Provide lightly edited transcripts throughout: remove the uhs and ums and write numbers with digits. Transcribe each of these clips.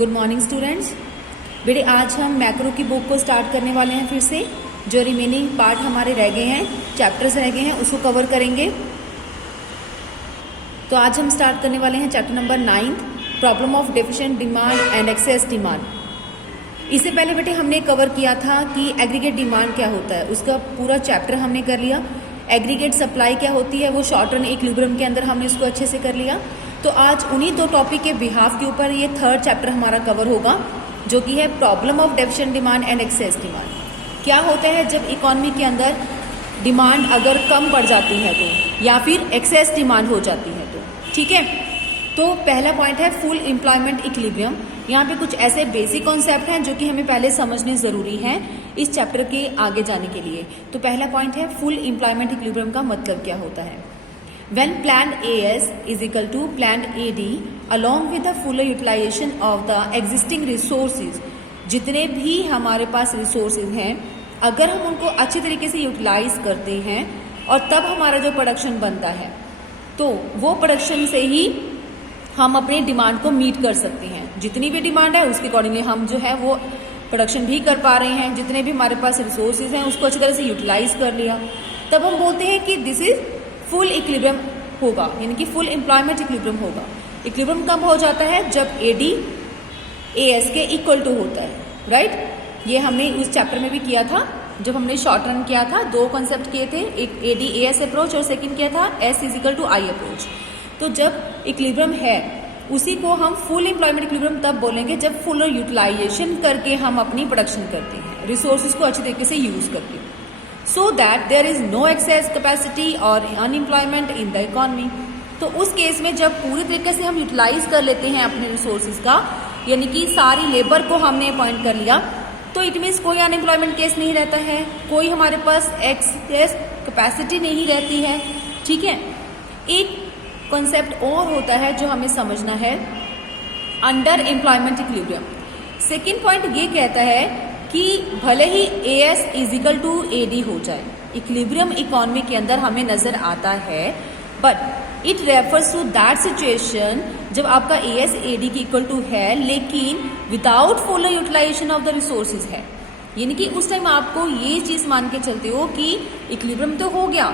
Good morning students. बेटे आज हम मैक्रो की बुक को स्टार्ट करने वाले हैं। फिर से जो रिमेनिंग पार्ट हमारे रह गए हैं, चैप्टर्स रह गए हैं, उसको कवर करेंगे। तो आज हम स्टार्ट करने वाले हैं chapter number 9, problem of deficient demand and excess demand. इससे पहले बेटे हमने कवर किया था कि एग्रीगेट डिमांड क्या होता है, उसका पूरा चैप्टर हमने कर लिया। एग्रीगेट सप्लाई क्या होती है, वो शॉर्ट रन इक्विलिब्रियम के अंदर हमने इसको अच्छे से कर लिया। तो आज उन्हीं दो टॉपिक के बिहाफ के ऊपर ये थर्ड चैप्टर हमारा कवर होगा, जो कि है problem of deficient demand and excess demand. क्या होता है जब इकोनॉमी के अंदर डिमांड अगर कम बढ़ जाती है तो, या फिर एक्सेस डिमांड हो जाती है तो, ठीक है। तो पहला पॉइंट है फुल एम्प्लॉयमेंट इक्विलिब्रियम। यहाँ पे कुछ ऐसे बेसिक कॉन्सेप्ट हैं जो कि हमें पहले समझने जरूरी हैं इस चैप्टर के आगे जाने के लिए। तो पहला पॉइंट है फुल एम्प्लॉयमेंट इक्विलिब्रियम का मतलब क्या होता है। When planned AS is equal to planned AD along with the fuller utilization of the existing resources, जितने भी हमारे पास रिसोर्सेज हैं अगर हम उनको अच्छे तरीके से यूटिलाइज करते हैं और तब हमारा जो प्रोडक्शन बनता है तो वो प्रोडक्शन से ही हम अपने डिमांड को मीट कर सकते हैं। जितनी भी डिमांड है उसके अकॉर्डिंगली हम जो है वो प्रोडक्शन भी कर पा रहे हैं। जितने भी हमारे पास रिसोर्सेज हैं उसको अच्छी तरह से यूटिलाइज कर लिया, तब हम बोलते हैं कि दिस इज फुल इक्विलिब्रियम होगा, यानी कि फुल एम्प्लॉयमेंट इक्विलिब्रियम होगा। इक्विलिब्रियम कब हो जाता है, जब एडी एएस के इक्वल टू होता है, राइट। ये हमने उस चैप्टर में भी किया था जब हमने शॉर्ट रन किया था। दो कॉन्सेप्ट किए थे, एक एडी एएस अप्रोच और सेकंड किया था S is equal to I approach. तो जब इक्विलिब्रियम है उसी को हम फुल एम्प्लॉयमेंट इक्विलिब्रियम तब बोलेंगे जब फुल यूटिलाइजेशन करके हम अपनी प्रोडक्शन करते हैं, रिसोर्सेज को अच्छे तरीके से यूज करके, so that there is no excess capacity or unemployment in the economy। तो उस केस में जब पूरी तरीके से हम यूटिलाइज कर लेते हैं अपने रिसोर्सेज का, यानी कि सारी लेबर को हमने अपॉइंट कर लिया, तो इट मीन्स कोई अनएम्प्लॉयमेंट केस नहीं रहता है, कोई हमारे पास एक्सेस कैपेसिटी नहीं रहती है, ठीक है। एक कॉन्सेप्ट और होता है जो हमें समझना है, under employment equilibrium. Second point ये कहता है कि भले ही AS is equal to AD हो जाए, इक्विलिब्रियम इकोनॉमी के अंदर हमें नजर आता है, but it refers to that situation जब आपका AS AD की इक्वल टू है लेकिन without full utilization of the resources है। यानी कि उस टाइम आपको ये चीज मान के चलते हो कि इक्विलिब्रियम तो हो गया,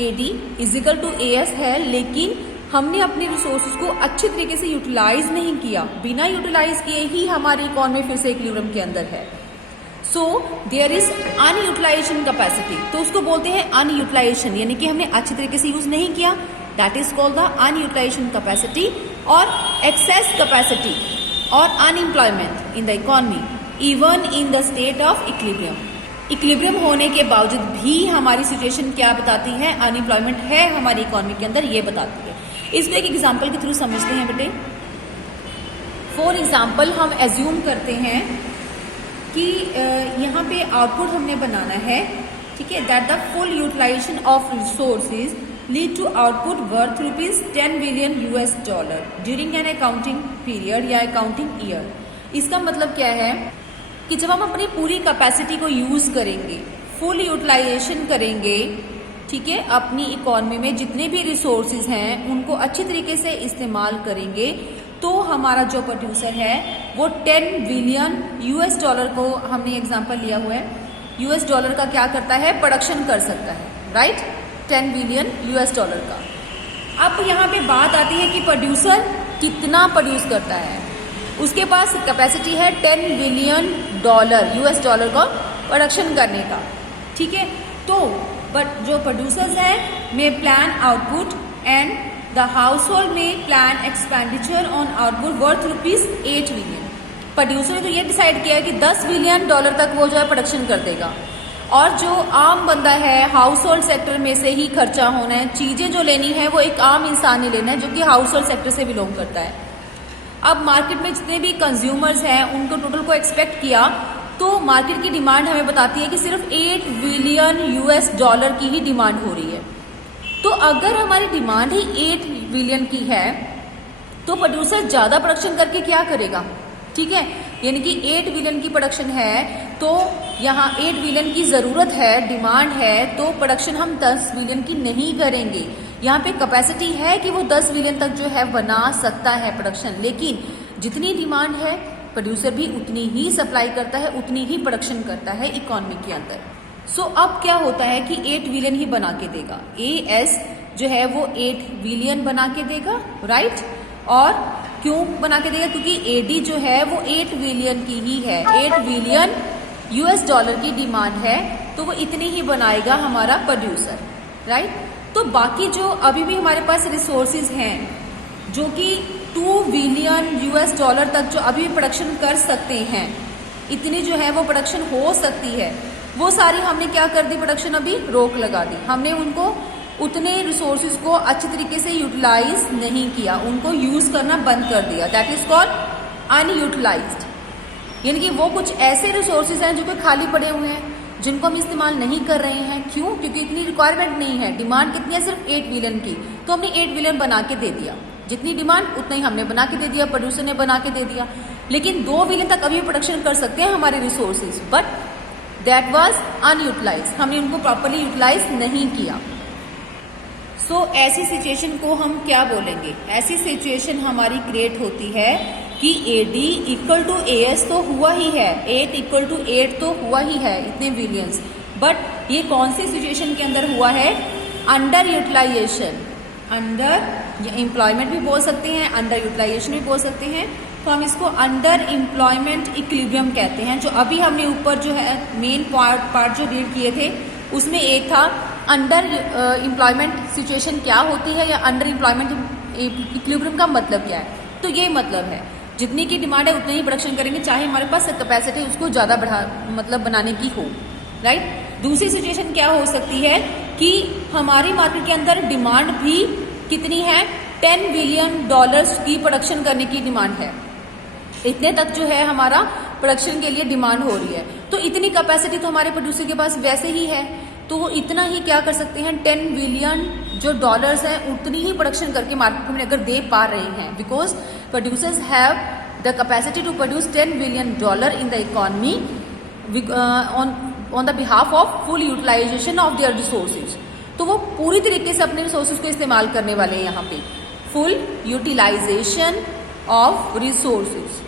AD is equal to AS है, लेकिन हमने अपने रिसोर्सेज को अच्छे तरीके से यूटिलाइज नहीं किया, बिना यूटिलाइज किए ही हमारी इकोनॉमी फिर से इक्विलिब्रियम के अंदर है। सो देयर इज अनयूटिलाइजेशन कैपेसिटी, तो उसको बोलते हैं अनयूटिलाइजेशन, यानी कि हमने अच्छे तरीके से यूज नहीं किया, that is called the unutilization capacity और एक्सेस कैपेसिटी और unemployment in the economy even in the state of equilibrium. Equilibrium होने के बावजूद भी हमारी सिचुएशन क्या बताती है, अनएम्प्लॉयमेंट है हमारी इकोनॉमी के अंदर, ये बताती है। इसको एक एग्जाम्पल के थ्रू समझते हैं बेटे। फॉर एग्जाम्पल हम एज्यूम करते हैं कि यहाँ पे आउटपुट हमने बनाना है, ठीक है, that the full utilization of resources lead to output worth ₹10 billion during an accounting period या अकाउंटिंग ईयर। इसका मतलब क्या है कि जब हम अपनी पूरी कैपेसिटी को यूज करेंगे, फुल यूटिलाइजेशन करेंगे, ठीक है, अपनी इकोनॉमी में जितने भी रिसोर्सेज हैं उनको अच्छी तरीके से इस्तेमाल करेंगे, तो हमारा जो प्रोड्यूसर है वो $10 बिलियन को, हमने एग्जांपल लिया हुआ है, $, का क्या करता है, प्रोडक्शन कर सकता है, राइट, $10 बिलियन का। अब यहाँ पे बात आती है कि प्रोड्यूसर कितना प्रोड्यूस करता है। उसके पास कैपेसिटी है $10 बिलियन का प्रोडक्शन करने का, ठीक है। तो बट जो प्रोड्यूसर्स हैं में plan output and the household में plan expenditure on output worth ₹8 billion. Producer ने तो ये डिसाइड किया है कि $10 बिलियन तक वो जो है प्रोडक्शन कर देगा, और जो आम बंदा है हाउस होल्ड सेक्टर में से ही खर्चा होना है, चीजें जो लेनी है वो एक आम इंसान ने लेना है जो कि हाउस होल्ड सेक्टर से बिलोंग करता है। अब मार्केट में जितने भी कंज्यूमर्स हैं उनको टोटल को एक्सपेक्ट किया तो मार्केट की डिमांड हमें बताती है कि सिर्फ $8 बिलियन की ही डिमांड हो रही है। तो अगर हमारी डिमांड ही 8 बिलियन की है तो प्रोड्यूसर ज्यादा प्रोडक्शन करके क्या करेगा, ठीक है, यानी कि 8 बिलियन की प्रोडक्शन है तो यहाँ 8 बिलियन की जरूरत है, डिमांड है, तो प्रोडक्शन हम 10 बिलियन की नहीं करेंगे। यहाँ पे कैपेसिटी है कि वो 10 बिलियन तक जो है बना सकता है प्रोडक्शन, लेकिन जितनी डिमांड है प्रोड्यूसर भी उतनी ही सप्लाई करता है, उतनी ही प्रोडक्शन करता है इकोनॉमी के अंदर। सो अब क्या होता है कि 8 बिलियन ही बना के देगा, AS जो है वो 8 बिलियन बना के देगा, राइट। और क्यों बना के देगा? क्योंकि AD जो है वो 8 बिलियन की ही है, 8 बिलियन $US की डिमांड है, तो वो इतनी ही बनाएगा हमारा प्रोड्यूसर, राइट। तो बाकी जो अभी भी हमारे पास रिसोर्सेज हैं जो कि 2 बिलियन $US तक जो अभी प्रोडक्शन कर सकते हैं, इतनी जो है वो प्रोडक्शन हो सकती है, वो सारी हमने क्या कर दी, प्रोडक्शन अभी रोक लगा दी। हमने उनको उतने रिसोर्सेज को अच्छी तरीके से यूटिलाइज नहीं किया, उनको यूज करना बंद कर दिया, दैट इज कॉल्ड अनयूटिलाइज्ड। यानी कि वो कुछ ऐसे रिसोर्सेज हैं जो कि खाली पड़े हुए हैं, जिनको हम इस्तेमाल नहीं कर रहे हैं। क्यों? क्योंकि इतनी रिक्वायरमेंट नहीं है, डिमांड कितनी है, सिर्फ 8 बिलियन की, तो हमने 8 बिलियन बना के दे दिया, जितनी डिमांड उतना ही हमने बना के दे दिया, प्रोड्यूसर ने बना के दे दिया। लेकिन 2 बिलियन तक अभी प्रोडक्शन कर सकते हैं हमारे resources, but that was unutilise, हमने उनको प्रॉपरली यूटिलाइज नहीं किया। सो ऐसी सिचुएशन को हम क्या बोलेंगे? ऐसी सिचुएशन हमारी क्रिएट होती है कि AD इक्वल टू AS तो हुआ ही है, 8 इक्वल टू 8 तो हुआ ही है, इतने बिलियंस, बट ये कौन सी सिचुएशन के अंदर हुआ है? अंडर यूटिलाइजेशन, अंडर एम्प्लॉयमेंट भी बोल सकते हैं, अंडर यूटिलाइजेशन भी बोल सकते हैं। तो हम इसको अंडर एम्प्लॉयमेंट इक्विलिब्रियम कहते हैं। जो अभी हमने ऊपर जो है मेन पार्ट जो रीड किए थे, उसमें एक था अंडर एम्प्लॉयमेंट सिचुएशन क्या होती है, या अंडर एम्प्लॉयमेंट इक्विलिब्रियम का मतलब क्या है। तो ये मतलब है जितनी की डिमांड है उतनी ही प्रोडक्शन करेंगे, चाहे हमारे पास कैपेसिटी उसको ज्यादा बनाने की हो, राइट। दूसरी सिचुएशन क्या हो सकती है कि हमारी मार्केट के अंदर डिमांड भी कितनी है, $10 बिलियन की प्रोडक्शन करने की डिमांड है, इतने तक जो है हमारा प्रोडक्शन के लिए डिमांड हो रही है। तो इतनी कैपेसिटी तो हमारे प्रोड्यूसर के पास वैसे ही है, तो वो इतना ही क्या कर सकते हैं, 10 बिलियन जो डॉलर्स हैं उतनी ही प्रोडक्शन करके मार्केट में अगर दे पा रहे हैं, because producers have the capacity to produce $10 billion in the economy on the behalf of full utilization of their resources. तो वो पूरी तरीके से अपने रिसोर्सेज को इस्तेमाल करने वाले हैं यहाँ पे, फुल यूटिलाइजेशन ऑफ रिसोर्सेज।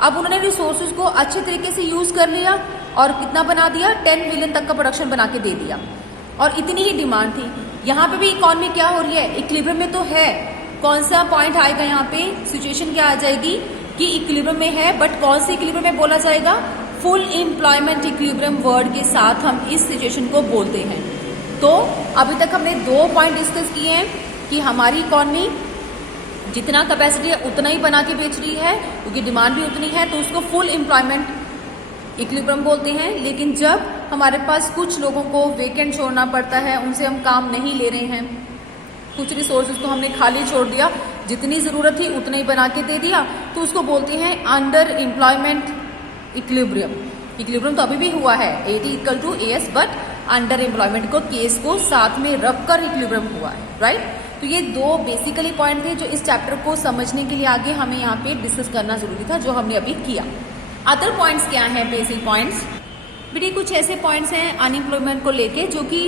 अब उन्होंने रिसोर्सेज को अच्छे तरीके से यूज कर लिया और कितना बना दिया, 10 बिलियन तक का प्रोडक्शन बना के दे दिया, और इतनी ही डिमांड थी। यहाँ पे भी इकोनॉमी क्या हो रही है, इक्विलिब्रियम में तो है। कौन सा पॉइंट आएगा यहाँ पे, सिचुएशन क्या आ जाएगी कि इक्विलिब्रियम में है, बट कौन सी इक्विलिब्रियम में बोला जाएगा, फुल एम्प्लॉयमेंट इक्विलिब्रियम वर्ड के साथ हम इस सिचुएशन को बोलते हैं। तो अभी तक हमने 2 पॉइंट डिस्कस किए हैं कि हमारी इकोनॉमी जितना कैपेसिटी है उतना ही बना के बेच रही है, क्योंकि डिमांड भी उतनी है, तो उसको फुल एम्प्लॉयमेंट इक्विलिब्रियम बोलते हैं। लेकिन जब हमारे पास कुछ लोगों को वेकेंट छोड़ना पड़ता है, उनसे हम काम नहीं ले रहे हैं, कुछ रिसोर्सेज को हमने खाली छोड़ दिया, जितनी जरूरत थी उतना ही बना के दे दिया, तो उसको बोलते हैं अंडर एम्प्लॉयमेंट इक्विलिब्रियम। इक्विलिब्रियम तो अभी भी हुआ है, AD equal to AS, but under employment को केस को साथ में रख कर इक्विलिब्रियम हुआ है, राइट। तो ये 2 बेसिकली पॉइंट थे जो इस चैप्टर को समझने के लिए आगे हमें यहाँ पे डिस्कस करना जरूरी था, जो हमने अभी किया। अदर पॉइंट्स क्या हैं, बेसिक पॉइंट्स बेटे कुछ ऐसे पॉइंट्स हैं अनएम्प्लॉयमेंट को लेके जो कि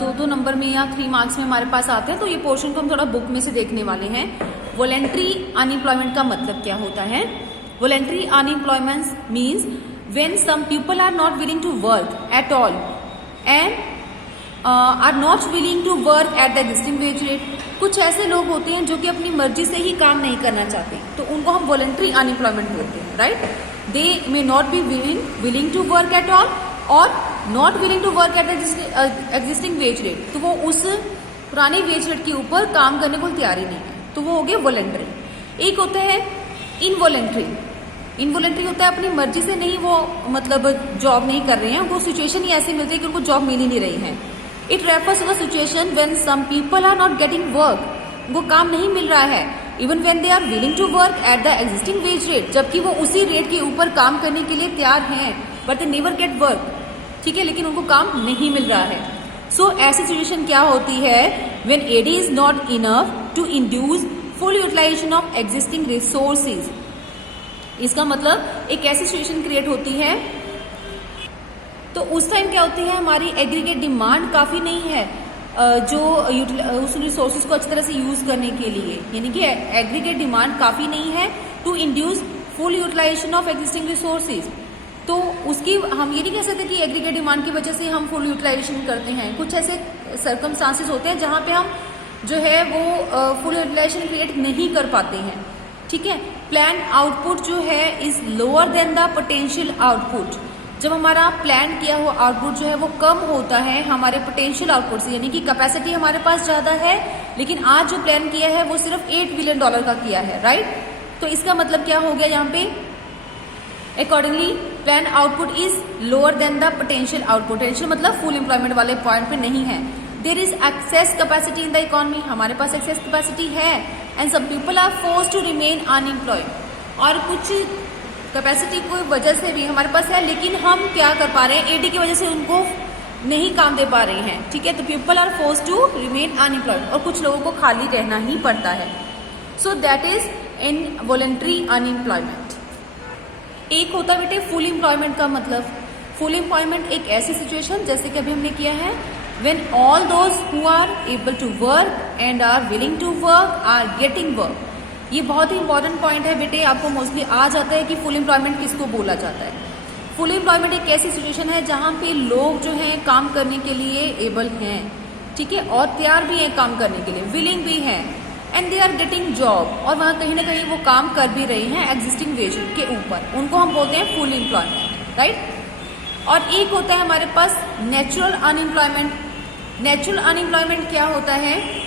2-2 नंबर में या 3 मार्क्स में हमारे पास आते हैं। तो ये पोर्शन को हम थोड़ा बुक में से देखने वाले हैं। वॉलेंट्री अनएम्प्लॉयमेंट का मतलब क्या होता है? Voluntary unemployment means when some people are not willing to work at all and are not willing to work at the existing wage rate। कुछ ऐसे लोग होते हैं जो कि अपनी मर्जी से ही काम नहीं करना चाहते, तो उनको हम वॉलेंट्री अनएम्प्लॉयमेंट बोलते हैं, right. They may not be willing to work at all और not willing to work at the existing wage rate, तो वो उस पुराने वेज रेट के ऊपर काम करने को तैयार ही नहीं है, तो वो हो गया वॉलेंट्री। एक होता है इनवॉलेंट्री। इनवॉलेंट्री होता है अपनी मर्जी से नहीं, वो मतलब जॉब नहीं कर रहे हैं, वो सिचुएशन ही ऐसी मिलती है कि उनको जॉब मिल ही नहीं रही है। It refers to the situation when some people are not getting work, वो काम नहीं मिल रहा है, even when they are willing to work at the existing wage rate, जबकि वो उसी रेट के ऊपर काम करने के लिए तैयार हैं, but they never get work, ठीक है, लेकिन उनको काम नहीं मिल रहा है। सो ऐसी सिचुएशन क्या होती है? When AD is not enough to induce full utilization of existing resources. इसका मतलब एक ऐसी सिचुएशन क्रिएट होती है, तो उस टाइम क्या होती है, हमारी एग्रीगेट डिमांड काफी नहीं है जो उस रिसोर्सेज को अच्छी तरह से यूज करने के लिए, यानी कि एग्रीगेट डिमांड काफी नहीं है to induce full utilization of existing resources, तो उसकी हम ये नहीं कह सकते कि एग्रीगेट डिमांड की वजह से हम फुल यूटिलाइजेशन करते हैं। कुछ ऐसे सर्कमस्टांसेस होते हैं जहाँ पे हम जो है वो फुल यूटिलाइजेशन क्रिएट नहीं कर पाते हैं, ठीक है। प्लान आउटपुट जो है is lower than the potential output. जब हमारा प्लान किया हुआ आउटपुट जो है वो कम होता है हमारे पोटेंशियल आउटपुट से, यानी कि कैपेसिटी हमारे पास ज्यादा है लेकिन आज जो प्लान किया है वो सिर्फ $8 बिलियन का किया है, राइट। तो इसका मतलब क्या हो गया यहाँ पे, accordingly plan output is lower than the potential output. Potential मतलब फुल एम्प्लॉयमेंट वाले पॉइंट पे नहीं है। There is excess capacity in the economy, हमारे पास एक्सेस कैपेसिटी है, and some people are forced to remain unemployed. और कुछ कैपेसिटी की वजह से भी हमारे पास है लेकिन हम क्या कर पा रहे हैं, एडी की वजह से उनको नहीं काम दे पा रहे हैं, ठीक है। तो people are forced to remain unemployed, और कुछ लोगों को खाली रहना ही पड़ता है। So that is involuntary unemployment. एक होता है बेटे फुल एम्प्लॉयमेंट का मतलब, फुल एम्प्लॉयमेंट एक ऐसी सिचुएशन जैसे कि अभी हमने किया है, when all those who are able to work and are willing to work are getting work। ये बहुत ही इंपॉर्टेंट पॉइंट है बेटे, आपको मोस्टली आ जाता है कि फुल एम्प्लॉयमेंट किसको बोला जाता है। फुल एम्प्लॉयमेंट एक ऐसी सिचुएशन है जहाँ पे लोग जो हैं काम करने के लिए एबल हैं, ठीक है, और तैयार भी हैं काम करने के लिए, विलिंग भी हैं, and they are getting job, और वहाँ कहीं ना कहीं वो काम कर भी रही हैं एग्जिस्टिंग वेज के ऊपर, उनको हम बोलते हैं फुल एम्प्लॉयमेंट, राइट। और एक होता है हमारे पास नेचुरल अनएम्प्लॉयमेंट। नेचुरल अनएम्प्लॉयमेंट क्या होता है,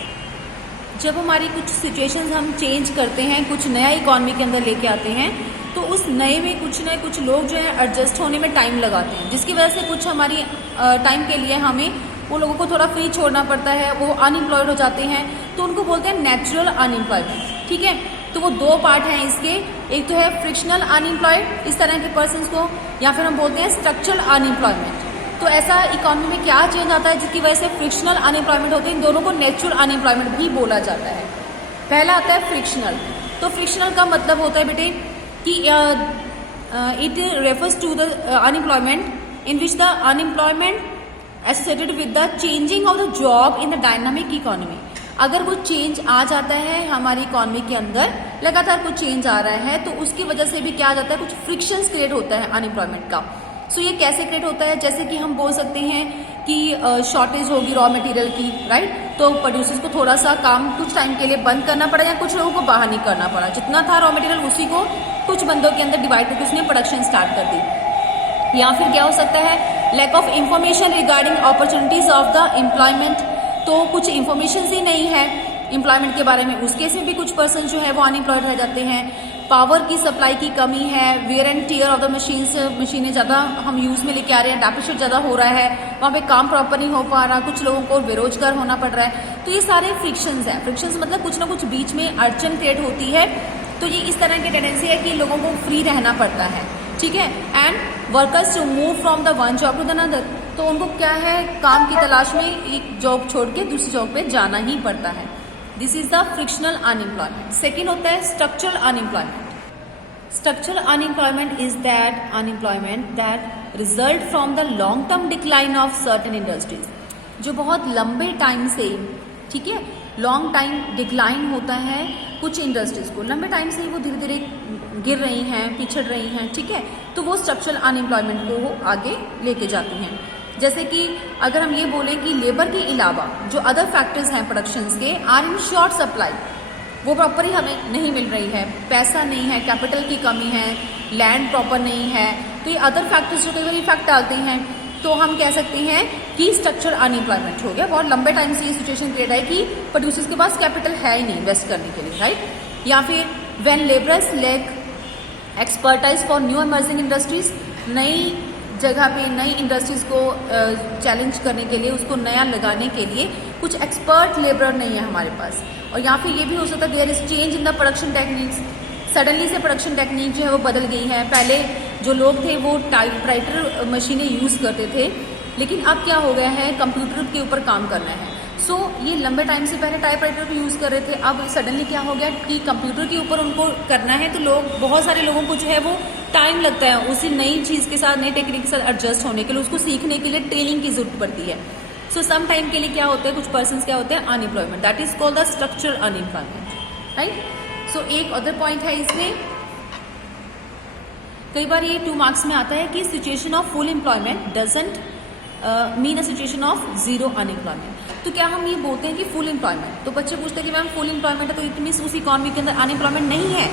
जब हमारी कुछ सिचुएशंस हम चेंज करते हैं, कुछ नया इकोनॉमी के अंदर लेके आते हैं, तो उस नए में कुछ न कुछ लोग जो है एडजस्ट होने में टाइम लगाते हैं, जिसकी वजह से कुछ हमारी टाइम के लिए हमें वो लोगों को थोड़ा फ्री छोड़ना पड़ता है, वो अनएम्प्लॉयड हो जाते हैं, तो उनको बोलते हैं नेचुरल अनएम्प्लॉयमेंट, ठीक है। तो वो दो पार्ट हैं इसके, एक तो है फ्रिक्शनल अनएम्प्लॉयड इस तरह के पर्सन्स को, या फिर हम बोलते हैं स्ट्रक्चरल अनएम्प्लॉयमेंट। तो ऐसा इकोनॉमी में क्या चेंज आता है जिसकी वजह से फ्रिक्शनल अनएम्प्लॉयमेंट होते हैं, इन दोनों को नेचुरल अनएम्प्लॉयमेंट भी बोला जाता है। पहला आता है फ्रिक्शनल। तो फ्रिक्शनल का मतलब होता है बेटे कि it refers to the unemployment in which the unemployment associated with the changing of the job in the dynamic economy. अगर कुछ चेंज आ जाता है हमारी इकोनॉमी के अंदर, लगातार कुछ चेंज आ रहा है, तो उसकी वजह से भी क्या आ जाता है, कुछ फ्रिक्शंस क्रिएट होता है अनएम्प्लॉयमेंट का। सो ये कैसे क्रिएट होता है, जैसे कि हम बोल सकते हैं कि शॉर्टेज होगी रॉ मटेरियल की, राइट, तो प्रोड्यूसर्स को थोड़ा सा काम कुछ टाइम के लिए बंद करना पड़ा, या कुछ लोगों को बाहर नहीं करना पड़ा, जितना था रॉ मटेरियल उसी को कुछ बंदों के अंदर डिवाइड करके उसने प्रोडक्शन स्टार्ट कर दी। या फिर क्या हो सकता है, lack of information regarding opportunities of the employment. तो कुछ इंफॉर्मेशन ही नहीं है एम्प्लॉयमेंट के बारे में, उस केस में भी कुछ पर्सन जो है वो अनएम्प्लॉयड रह जाते हैं। पावर की सप्लाई की कमी है, wear and tear of the machines, मशीनें ज़्यादा हम यूज़ में लेके आ रहे हैं, डेप्रिसिएट ज़्यादा हो रहा है, वहाँ पे काम प्रॉपर नहीं हो पा रहा, कुछ लोगों को बेरोजगार होना पड़ रहा है। तो ये सारे फ्रिक्शंस हैं। फ्रिक्शंस मतलब कुछ ना कुछ बीच में अड़चन क्रिएट होती है, तो ये इस तरह की टेंडेंसी है कि लोगों को फ्री रहना पड़ता है, ठीक है। And workers to move from the one job to the another, तो उनको क्या है, काम की तलाश में एक जॉब छोड़ के दूसरी जॉब पे जाना ही पड़ता है। This is the frictional unemployment. Second होता है structural unemployment. Structural unemployment is that unemployment that result from the long term decline of certain industries, जो बहुत लंबे टाइम से, ठीक है, लॉन्ग टाइम डिक्लाइन होता है कुछ इंडस्ट्रीज को, लंबे टाइम से वो धीरे धीरे गिर रही हैं, पिछड़ रही हैं, ठीक है, तो वो स्ट्रक्चरल अनएम्प्लॉयमेंट को वो आगे लेके जाती हैं। जैसे कि अगर हम ये बोलें कि लेबर के अलावा जो अदर फैक्टर्स हैं प्रोडक्शंस के आर इन शॉर्ट सप्लाई, वो प्रॉपर ही हमें नहीं मिल रही है, पैसा नहीं है, कैपिटल की कमी है, लैंड प्रॉपर नहीं है, तो ये अदर फैक्टर्स जो कई बार इफेक्ट डालते हैं, तो हम कह सकते हैं कि स्ट्रक्चरल अनएम्प्लॉयमेंट हो गया। बहुत लंबे टाइम से ये सिचुएशन क्रिएट है कि प्रोड्यूसर्स के पास कैपिटल है ही नहीं इन्वेस्ट करने के लिए, राइट। या फिर when labourers lack expertise for new emerging industries, नई जगह पे नई इंडस्ट्रीज को चैलेंज करने के लिए, उसको नया लगाने के लिए कुछ एक्सपर्ट लेबर नहीं है हमारे पास। और या फिर ये भी हो सकता है there is change in the production techniques, suddenly से प्रोडक्शन टेक्निक जो है वो बदल गई है। पहले जो लोग थे वो टाइपराइटर मशीनें यूज़ करते थे, लेकिन अब क्या हो गया है, कंप्यूटर के ऊपर काम करना है। सो ये लंबे टाइम से पहले टाइपराइटर भी यूज़ कर रहे थे, अब सडनली क्या हो गया कि कंप्यूटर के ऊपर उनको करना है, तो लोग, बहुत सारे लोगों को जो है वो टाइम लगता है उसी नई चीज़ के साथ, नई टेक्निक के साथ एडजस्ट होने के लिए, उसको सीखने के लिए ट्रेनिंग की जरूरत पड़ती है। सो सम टाइम के लिए क्या होता है, कुछ पर्सन क्या होते हैं, unemployment, that is called the structural unemployment, right. So एक अदर पॉइंट है इसमें कई बार ये 2 मार्क्स में आता है कि situation of full employment doesn't mean a situation of zero unemployment. तो क्या हम ये बोलते हैं कि फुल एम्प्लॉयमेंट, तो बच्चे पूछते हैं कि मैम फुल एम्प्लॉयमेंट है तो इट मीन्स उस इकोनॉमी के अंदर अनएम्प्लॉयमेंट नहीं है।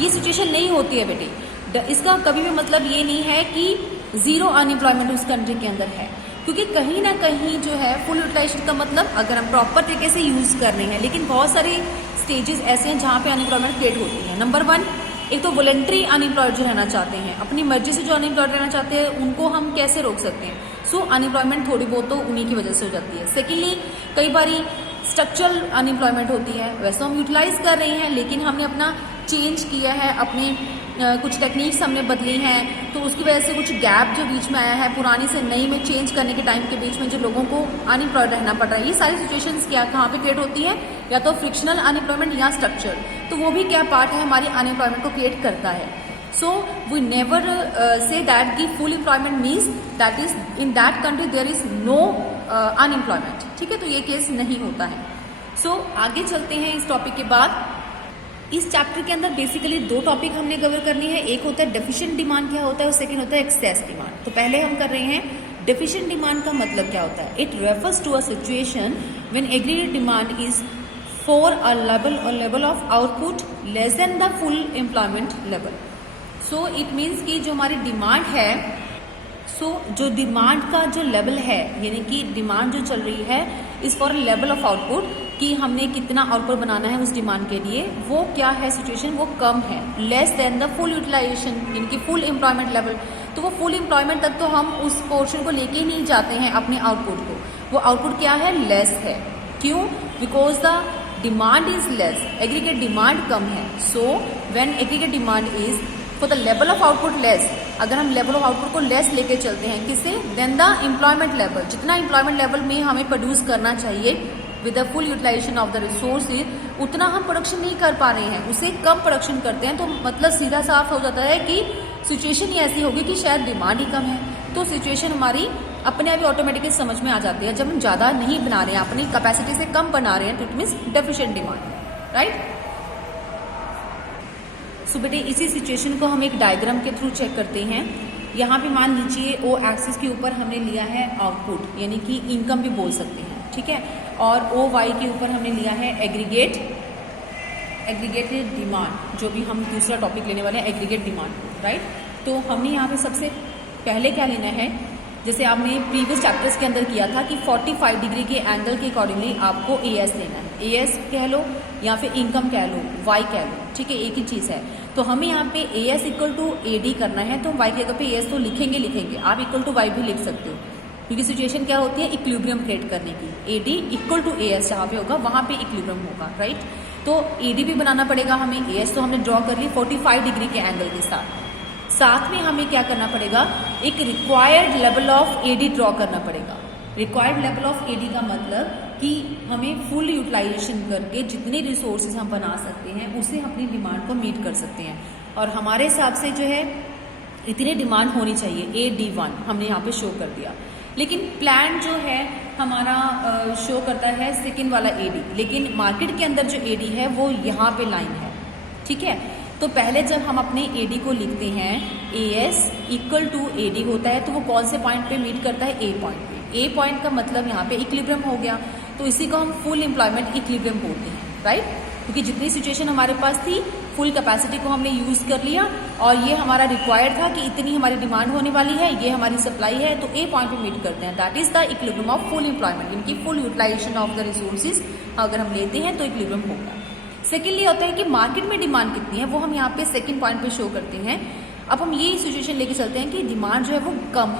ये सिचुएशन नहीं होती है बेटे, इसका कभी भी मतलब ये नहीं है कि जीरो अनएम्प्लॉयमेंट उस कंट्री के अंदर है, क्योंकि कहीं ना कहीं जो है फुल यूटिलाइजेशन का मतलब अगर हम प्रॉपर तरीके से यूज कर रहे हैं, लेकिन बहुत सारे स्टेजेस ऐसे हैं जहाँ पे अनएम्प्लॉयमेंट क्रिएट होती है। नंबर 1, एक तो वॉलंटरी अनएम्प्लॉयड जो रहना चाहते हैं, अपनी मर्जी से जो अनएम्प्लॉयड रहना चाहते हैं, उनको हम कैसे रोक सकते हैं? सो अनएम्प्लॉयमेंट थोड़ी बहुत तो उन्हीं की वजह से हो जाती है। सेकेंडली, कई बारी स्ट्रक्चरल अनएम्प्लॉयमेंट होती है, वैसे हम यूटिलाइज कर रहे हैं लेकिन हमने अपना चेंज किया है, अपने कुछ टेक्निक्स हमने बदली हैं, तो उसकी वजह से कुछ गैप जो बीच में आया है पुरानी से नई में चेंज करने के टाइम के बीच में जो लोगों को अनएम्प्लॉयड रहना पड़ रहा है। ये सारी सिचुएशंस क्या कहाँ पे क्रिएट होती है? या तो फ्रिक्शनल अनएम्प्लॉयमेंट या स्ट्रक्चर, तो वो भी क्या पार्ट है हमारी अनएम्प्लॉयमेंट को क्रिएट करता है। So we never say that the full employment means that is in that country there is no unemployment. ठीक है, तो ये केस नहीं होता है। सो आगे चलते हैं इस टॉपिक के बाद। इस चैप्टर के अंदर बेसिकली 2 टॉपिक हमने कवर करनी है। एक होता है डेफिशिएंट डिमांड क्या होता है और सेकंड होता है एक्सेस डिमांड। तो पहले हम कर रहे हैं डेफिशिएंट डिमांड का मतलब क्या होता है। It refers to a situation when aggregate demand is for a level of output less than the full employment level. So it means कि जो हमारी डिमांड है, जो डिमांड का जो लेवल है, यानी कि डिमांड जो चल रही है is for level of output, कि हमने कितना आउटपुट बनाना है उस डिमांड के लिए, वो क्या है सिचुएशन, वो कम है, less than the full utilization यानी कि फुल एम्प्लॉयमेंट लेवल। तो वो फुल एम्प्लॉयमेंट तक तो हम उस पोर्शन को लेके ही नहीं जाते हैं अपने आउटपुट को, वो आउटपुट क्या है, लेस है। क्यों? Because the demand is less, aggregate demand कम है। So when aggregate demand is for the level of output less, अगर हम लेवल ऑफ आउटपुट को लेस लेके चलते हैं किससे, देन द एम्प्लॉयमेंट लेवल, जितना एम्प्लॉयमेंट लेवल में हमें प्रोड्यूस करना चाहिए with the full utilization of the resources, उतना हम प्रोडक्शन नहीं कर पा रहे हैं, उसे कम प्रोडक्शन करते हैं, तो मतलब सीधा साफ हो जाता है कि सिचुएशन ही ऐसी होगी कि शायद डिमांड ही कम है। तो सिचुएशन हमारी अपने आप ही ऑटोमेटिकली समझ में आ जाती है। जब हम ज़्यादा नहीं बना रहे हैं, अपनी कैपेसिटी से कम बना रहे हैं, तो it means deficient demand, right. So बेटे इसी सिचुएशन को हम एक डायग्राम के थ्रू चेक करते हैं। यहाँ पे मान लीजिए ओ एक्सिस के ऊपर हमने लिया है आउटपुट, यानी कि इनकम भी बोल सकते हैं, ठीक है, और ओ वाई के ऊपर हमने लिया है एग्रीगेटेड डिमांड, जो भी हम दूसरा टॉपिक लेने वाले हैं एग्रीगेट डिमांड, राइट। तो हमने यहाँ पे सबसे पहले क्या लेना है, जैसे आपने प्रीवियस चैप्टर्स के अंदर किया था कि 45 डिग्री के एंगल के अकॉर्डिंगली आपको एएस लेना है, एएस कह लो या फिर इनकम कह लो, वाई कह लो, ठीक है, एक ही चीज़ है। तो हमें यहाँ पे एएस इक्वल टू एडी करना है, तो वाई के जगह पे एएस तो लिखेंगे, आप इक्वल टू वाई भी लिख सकते हो, क्योंकि सिचुएशन क्या होती है, इक्विलिब्रियम क्रिएट करने की। एडी इक्वल टू एएस जहाँ पे होगा वहाँ पे इक्विलिब्रियम होगा, राइट। तो एडी भी बनाना पड़ेगा हमें, एएस तो हमने ड्रॉ कर ली 45 डिग्री के एंगल के साथ में हमें क्या करना पड़ेगा, एक required level of AD draw करना पड़ेगा। रिक्वायर्ड लेवल ऑफ एडी का मतलब कि हमें फुल यूटिलाइजेशन करके जितने रिसोर्सेज हम बना सकते हैं उसे अपनी डिमांड को मीट कर सकते हैं, और हमारे हिसाब से जो है इतनी डिमांड होनी चाहिए, AD1 हमने यहाँ पे शो कर दिया। लेकिन प्लान जो है हमारा शो करता है सेकेंड वाला एडी, लेकिन मार्केट के अंदर जो एडी है वो यहाँ पे लाइन है, ठीक है। तो पहले जब हम अपने एडी को लिखते हैं एएस इक्वल टू एडी होता है, तो वो कौन से पॉइंट पे मीट करता है, ए पॉइंट पे। ए पॉइंट का मतलब यहाँ पे इक्विलिब्रियम हो गया, तो इसी को हम फुल एम्प्लॉयमेंट इक्विलिब्रियम बोलते हैं, राइट। क्योंकि जितनी सिचुएशन हमारे पास थी फुल कैपेसिटी को हमने यूज कर लिया, और ये हमारा रिक्वायर्ड था कि इतनी हमारी डिमांड होने वाली है, ये हमारी सप्लाई है, तो ए पॉइंट पे मीट करते हैं, that is the equilibrium of full employment, यानी कि full utilization of the resources अगर हम लेते हैं तो इक्विलिब्रियम होगा। सेकेंडली होता है कि मार्केट में डिमांड कितनी है, वो हम यहाँ पे सेकेंड पॉइंट पे शो करते हैं। अब हम ये सिचुएशन लेके चलते हैं कि डिमांड जो है वो कम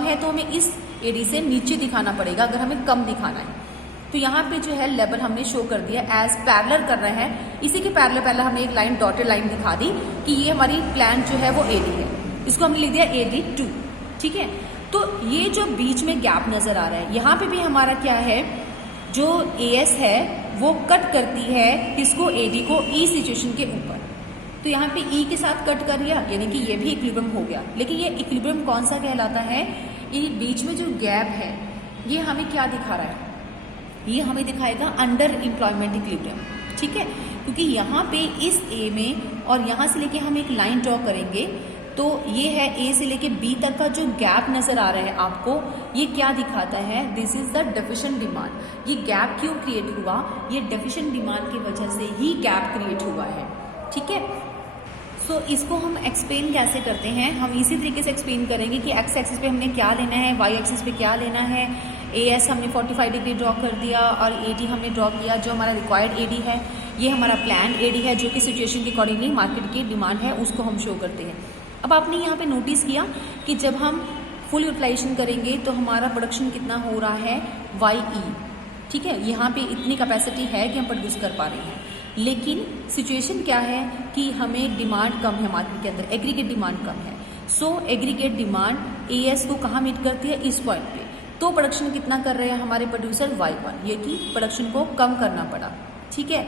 है, तो हमें इस एडी से नीचे दिखाना पड़ेगा अगर हमें कम दिखाना है। तो यहाँ पे जो है लेवल हमने शो कर दिया एज पैरेलल कर रहे हैं, इसी के पैरेलल पहले हमने एक लाइन डॉटेड लाइन दिखा दी कि ये हमारी प्लान जो है वो एडी है, इसको हमने लिख दिया AD2, ठीक है। तो ये जो बीच में गैप नजर आ रहा है, यहाँ पे भी हमारा क्या है, जो एएस है वो कट करती है किसको, एडी को, ई सिचुएशन के ऊपर। तो यहाँ पे ई के साथ कट कर लिया, यानी कि ये भी इक्विलिब्रियम हो गया। लेकिन ये इक्विलिब्रियम कौन सा कहलाता है, ये बीच में जो गैप है ये हमें क्या दिखा रहा है, ये हमें दिखाएगा अंडर एम्प्लॉयमेंट इक्विलिब्रियम, ठीक है। क्योंकि यहाँ पे इस ए में और यहाँ से लेके हम एक लाइन ड्रॉ करेंगे, तो ये है ए से लेके बी तक का जो गैप नजर आ रहा है आपको, ये क्या दिखाता है? This is the deficient demand. ये गैप क्यों क्रिएट हुआ? ये डेफिशिएंट डिमांड की वजह से ही गैप क्रिएट हुआ है। ठीक है, सो इसको हम एक्सप्लेन कैसे करते हैं? हम इसी तरीके से एक्सप्लेन करेंगे कि एक्स एक्सिस पे हमने क्या लेना है, वाई एक्सिस पे क्या लेना है। ए एस हमने 45 डिग्री ड्रॉ कर दिया और ए डी हमने ड्रॉ किया, जो हमारा रिक्वायर्ड ए डी है। ये हमारा प्लान ए डी है, जो कि सिचुएशन के अकॉर्डिंगली मार्केट की डिमांड है उसको हम शो करते हैं। अब आपने यहाँ पे नोटिस किया कि जब हम फुल यूटिलाइजेशन करेंगे तो हमारा प्रोडक्शन कितना हो रहा है? वाई ई। ठीक है, यहाँ पे इतनी कैपेसिटी है कि हम प्रोड्यूस कर पा रहे हैं, लेकिन सिचुएशन क्या है कि हमें डिमांड कम है मार्केट के अंदर, एग्रीगेट डिमांड कम है। सो एग्रीगेट डिमांड ए एस को कहाँ मीट करती है? इस पॉइंट पे। तो प्रोडक्शन कितना कर रहे हैं हमारे प्रोड्यूसर? Y1, ये कि प्रोडक्शन को कम करना पड़ा। ठीक है,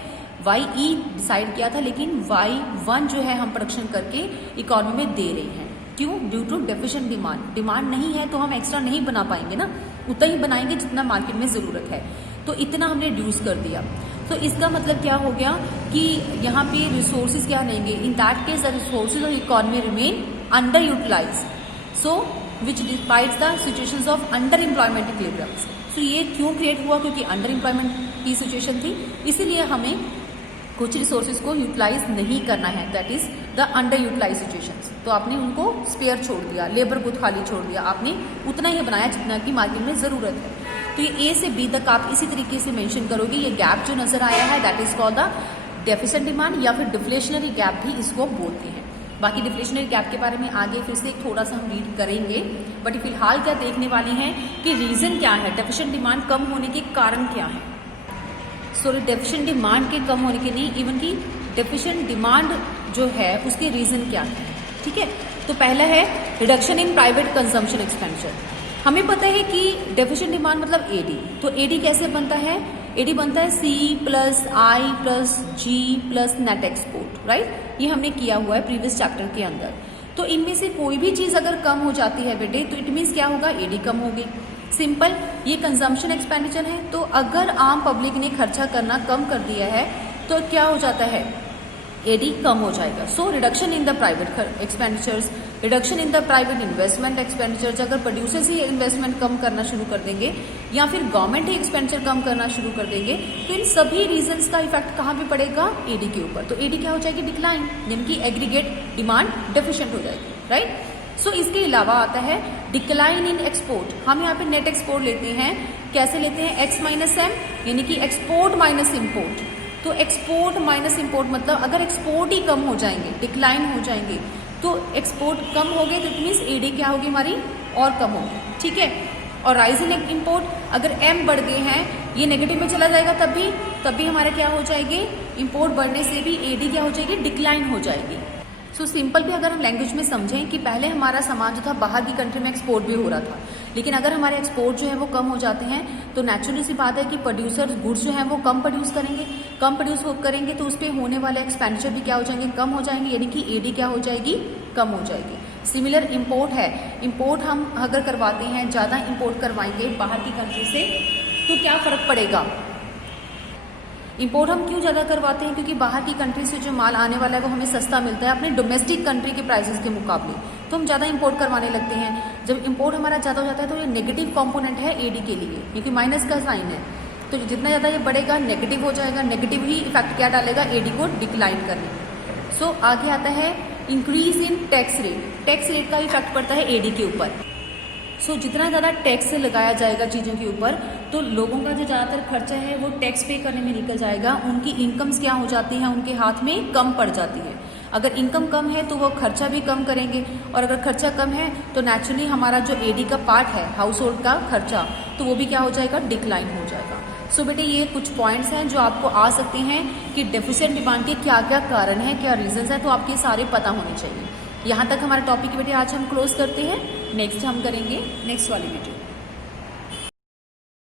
YE डिसाइड किया था, लेकिन Y1 जो है हम प्रोडक्शन करके इकोनॉमी में दे रहे हैं। क्यों? Due to deficient demand. Demand नहीं है तो हम एक्स्ट्रा नहीं बना पाएंगे ना, उतना ही बनाएंगे जितना मार्केट में ज़रूरत है। तो इतना हमने रिड्यूस कर दिया। तो इसका मतलब क्या हो गया कि यहाँ पे रिसोर्सेज क्या रहेंगे? In that case the resources of economy remain under utilize, so which despites the situations of under employment equilibriums. सो ये क्यों क्रिएट हुआ? क्योंकि अंडर एम्प्लॉयमेंट की सिचुएशन थी, इसीलिए हमें कुछ रिसोर्सेज को यूटिलाइज नहीं करना है, that is the under utilize situations. तो आपने उनको स्पेयर छोड़ दिया, लेबर को खाली छोड़ दिया, आपने उतना ही बनाया जितना कि मार्केट में ज़रूरत है। तो ये ए से बी तक आप इसी तरीके से मेंशन करोगे। ये गैप जो नजर आया है that is called the deficient demand, या फिर डिफ्लेशनरी गैप भी इसको बोलते हैं। बाकी डिफ्लेशनरी गैप के बारे में आगे फिर से एक थोड़ा सा हम रीड करेंगे, बट फिलहाल क्या देखने वाले हैं कि रीजन क्या है, डेफिशिएंट डिमांड कम होने के कारण क्या है। सॉरी, डेफिशिएंट डिमांड के कम होने के नहीं, इवन की डेफिशिएंट डिमांड जो है उसके रीजन क्या है। ठीक है, तो पहला है reduction in private consumption expenditure. हमें पता है कि डेफिशिएंट डिमांड मतलब एडी, तो एडी कैसे बनता है? एडी बनता है सी प्लस आई प्लस जी प्लस नेट एक्सपोर्ट, राइट? ये हमने किया हुआ है प्रीवियस चैप्टर के अंदर। तो इनमें से कोई भी चीज अगर कम हो जाती है बेटे, तो इट मीन्स क्या होगा? एडी कम होगी। सिंपल, ये कंजम्पशन एक्सपेंडिचर है, तो अगर आम पब्लिक ने खर्चा करना कम कर दिया है तो क्या हो जाता है? एडी कम हो जाएगा। So reduction in the private expenditures, reduction in the private investment expenditures. अगर प्रोड्यूसर्स ही इन्वेस्टमेंट कम करना शुरू कर देंगे या फिर गवर्नमेंट ही एक्सपेंडिचर कम करना शुरू कर देंगे, तो इन सभी रीजंस का इफेक्ट कहाँ पे पड़ेगा? एडी के ऊपर। तो एडी क्या हो जाएगी? डिक्लाइन, यानी कि एग्रीगेट डिमांड डेफिशिएंट हो जाएगी, राइट? सो इसके अलावा आता है डिक्लाइन इन एक्सपोर्ट। हम यहाँ पे नेट एक्सपोर्ट लेते हैं, कैसे लेते हैं? एक्स माइनस एम, यानी कि एक्सपोर्ट माइनस इम्पोर्ट। तो एक्सपोर्ट माइनस इम्पोर्ट मतलब अगर एक्सपोर्ट ही कम हो जाएंगे, डिक्लाइन हो जाएंगे, तो एक्सपोर्ट कम हो गए तो इट मीन्स एडी क्या होगी हमारी? और कम होगी। ठीक है, और राइज इन इम्पोर्ट, अगर एम बढ़ गए हैं, ये नेगेटिव में चला जाएगा, तब भी हमारा क्या हो जाएगी? इम्पोर्ट बढ़ने से भी एडी क्या हो जाएगी? डिक्लाइन हो जाएगी। सो सिंपल भी अगर हम लैंग्वेज में समझें कि पहले हमारा सामान जो था बाहर की कंट्री में एक्सपोर्ट भी हो रहा था, लेकिन अगर हमारे एक्सपोर्ट जो है वो कम हो जाते हैं तो नेचुरली सी बात है कि प्रोड्यूसर गुड्स जो है वो कम प्रोड्यूस करेंगे। कम प्रोड्यूस करेंगे तो उस पर होने वाले एक्सपेंडिचर भी क्या हो जाएंगे? कम हो जाएंगे, यानी कि एडी क्या हो जाएगी? कम हो जाएगी। सिमिलर इम्पोर्ट है, इम्पोर्ट हम अगर करवाते हैं, ज़्यादा इम्पोर्ट करवाएंगे बाहर की कंट्री से, तो क्या फ़र्क पड़ेगा? इंपोर्ट हम क्यों ज़्यादा करवाते हैं? क्योंकि बाहर की कंट्री से जो माल आने वाला है वो हमें सस्ता मिलता है अपने डोमेस्टिक कंट्री के प्राइसेस के मुकाबले, तो हम ज़्यादा इंपोर्ट करवाने लगते हैं। जब इंपोर्ट हमारा ज़्यादा हो जाता है तो ये नेगेटिव कंपोनेंट है एडी के लिए, क्योंकि माइनस का साइन है, तो जितना ज़्यादा ये बढ़ेगा नेगेटिव हो जाएगा। नेगेटिव ही इफेक्ट क्या डालेगा? एडी को डिक्लाइन करने। सो आगे आता है increase in tax rate. Tax rate का इफेक्ट पड़ता है एडी के ऊपर। सो जितना ज़्यादा टैक्स लगाया जाएगा चीज़ों के ऊपर, तो लोगों का जो ज़्यादातर खर्चा है वो टैक्स पे करने में निकल जाएगा। उनकी इनकम्स क्या हो जाती हैं? उनके हाथ में कम पड़ जाती है। अगर इनकम कम है तो वो खर्चा भी कम करेंगे, और अगर खर्चा कम है तो नेचुरली हमारा जो एडी का पार्ट है हाउस होल्ड का खर्चा, तो वो भी क्या हो जाएगा? डिक्लाइन हो जाएगा। सो बेटे ये कुछ पॉइंट्स हैं जो आपको आ सकते हैं कि डेफिशिएंट डिमांड के क्या क्या कारण हैं, क्या रीजंस हैं, तो आपके सारे पता होने चाहिए। यहाँ तक हमारा टॉपिक बेटे आज हम क्लोज करते हैं। नेक्स्ट हम करेंगे नेक्स्ट वाली वीडियो।